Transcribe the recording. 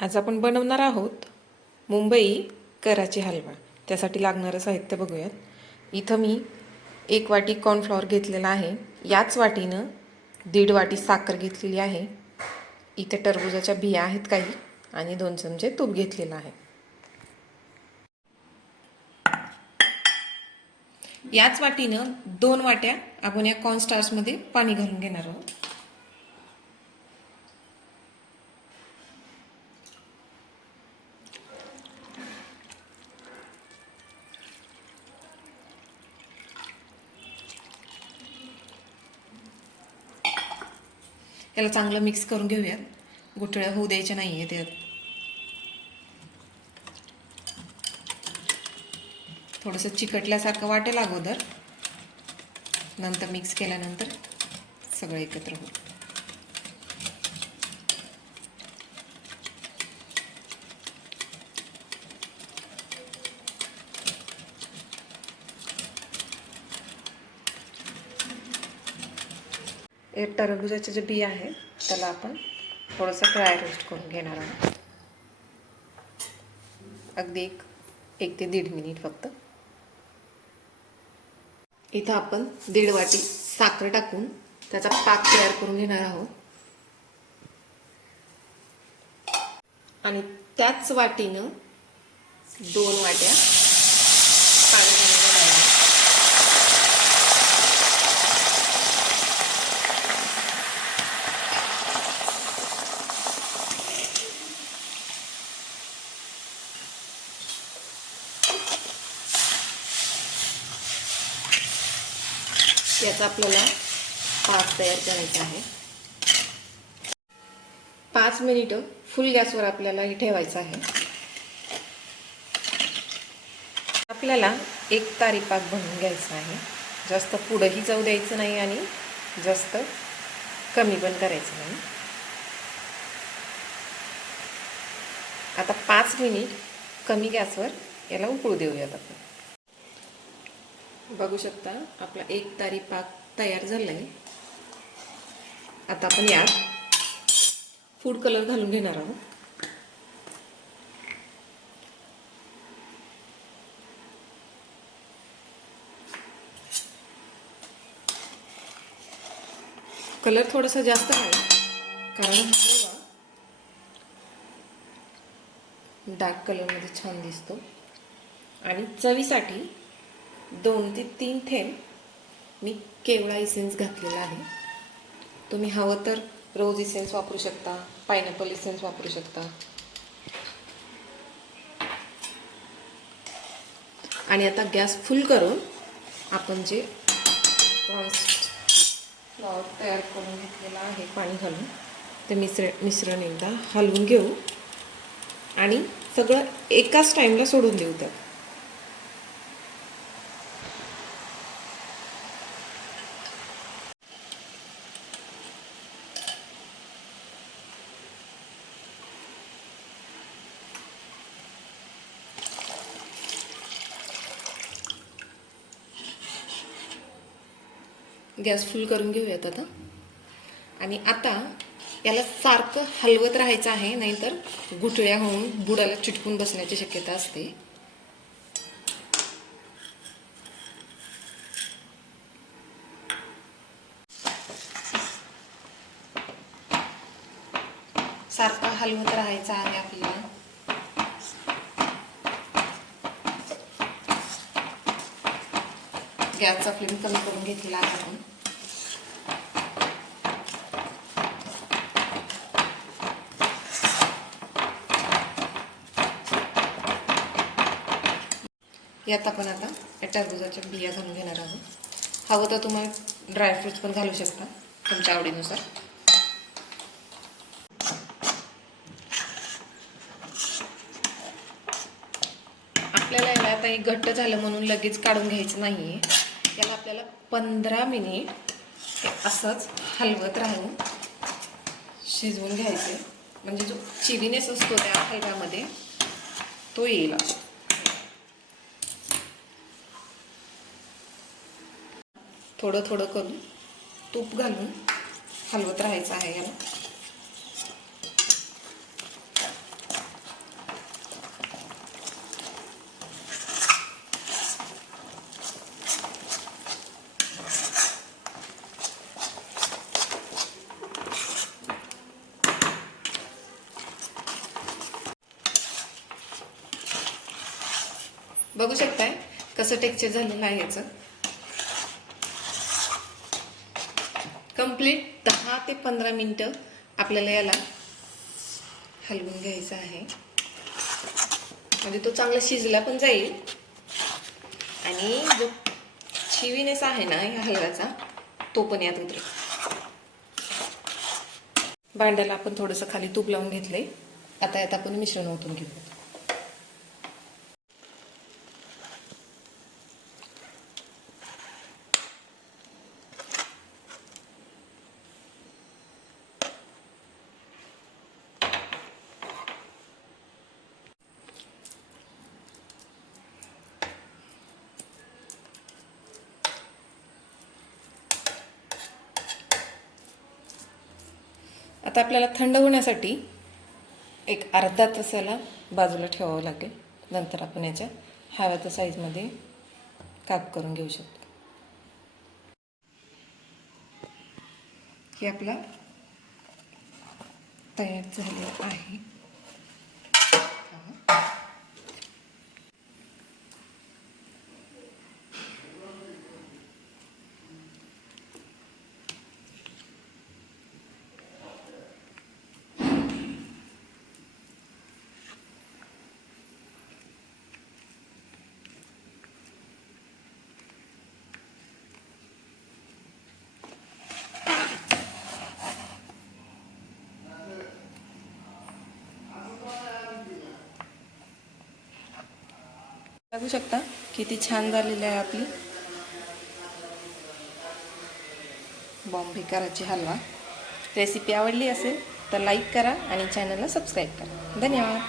आज आपण बनवणार आहोत मुंबई कराची हलवा. त्यासाठी लागणारं साहित्य बघूयात. इथं मी एक वाटी कॉर्नफ्लॉवर घेतलेला आहे. याच वाटीनं दीड वाटी साखर घेतलेली आहे. इथे टरबुजाच्या बिया आहेत काही आणि दोन चमचे तूप घेतलेलं आहे. याच वाटीनं दोन वाट्या आपण या कॉर्नस्टार्समध्ये पाणी घालून घेणार आहोत. याला चांगलं मिक्स करून घेऊयात. गुठळ्या होऊ द्यायच्या नाही आहे त्यात. थोडंसं चिकटल्यासारखं वाटेल अगोदर. नंतर मिक्स केल्यानंतर सगळं एकत्र होईल. हे टरबुजाचे जे बिया आहे त्याला आपण थोडंसं ड्राय रोस्ट करून घेणार आहोत. अगदी एक एक ते दीड मिनिट फक्त. इथं आपण दीड वाटी साखर टाकून त्याचा पाक तयार करून घेणार आहोत. आणि त्याच वाटीनं दोन वाट्या पाणी घालून घेणार आहोत याचा आपल्याला पाक तयार करायचा आहे. पाच मिनिटं फुल गॅसवर आपल्याला हे ठेवायचं आहे. आपल्याला एक तारी पाक बनवून घ्यायचा आहे. जास्त पुढंही जाऊ द्यायचं नाही आणि जास्त कमी पण करायचं नाही. आता पाच मिनिट कमी गॅसवर याला उकळू देऊयात आपण. बघू शकता आपला एक तारी पाक तयार झाला आहे आता आपण यात फूड कलर घालून घेणार आहोत. कलर थोडासा जास्त आहे कारण डार्क कलरमध्ये छान दिसतो. आणि चवीसाठी दोन ते तीन थेंब मी केवळा इसेन्स घातलेला आहे. तुम्ही हवं तर रोज इसेन्स वापरू शकता पायनॅपल इसेन्स वापरू शकता. आणि आता गॅस फुल करून आपण जे फ्लॉवर तयार करून घेतलेलं आहे पाणी घालून ते मिश्र मिश्रण एकदा हलवून घेऊ. आणि सगळं एकाच टाईमला सोडून देऊ त्यात. गॅस फुल करून घेऊयात आता. आणि आता याला सारखं हलवत राहायचं आहे नाहीतर गुठळ्या होऊन बुडाला चिटकून बसण्याची शक्यता असते. सारखं हलवत राहायचं आहे आपल्याला गॅसचा फ्लेम कमी करून घेतलेला आहे आपण. यात आपण आता या टरबुजाच्या बिया घालून घेणार आहोत. हवं तर तुम्हाला ड्रायफ्रुट्स पण घालू शकता तुमच्या आवडीनुसार. आपल्याला याला आता एक घट्ट झालं म्हणून लगेच काढून घ्यायचं नाही आहे याला आपल्याला पंधरा मिनिट असंच हलवत राहून शिजवून घ्यायचे. म्हणजे जो चिवीनेस असतो त्या हलव्यामध्ये तो येईल थोडं थोडं करून तूप घालून हलवत राहायचं आहे याला. बघू शकताय कसं टेक्चर झालेलं आहे याचं. कंप्लीट दहा ते पंधरा मिनटं आपल्याला याला हलवून घ्यायचं आहे. म्हणजे तो चांगला शिजला पण जाईल. आणि जो शिवीनेस आहे ना ह्या हलव्याचा तो पण यात उतरेल. भांड्याला आपण थोडंसं खाली तूप लावून घेतलंय. आता यात आपण मिश्रण ओतून घेऊ आता आपल्याला थंड होण्यासाठी एक अर्धा तासाला बाजूला ठेवावं लागेल. नंतर आपण याच्या हव्या त्या साईजमध्ये काप करून घेऊ शकतो. हे आपला तयार झालेला आहे. बघू शकता. किती छान झालेली आहे आपली. बॉम्बे कराची हलवा. रेसिपी आवडली असेल तर लाईक करा आणि चॅनलला सबस्क्राईब करा. धन्यवाद.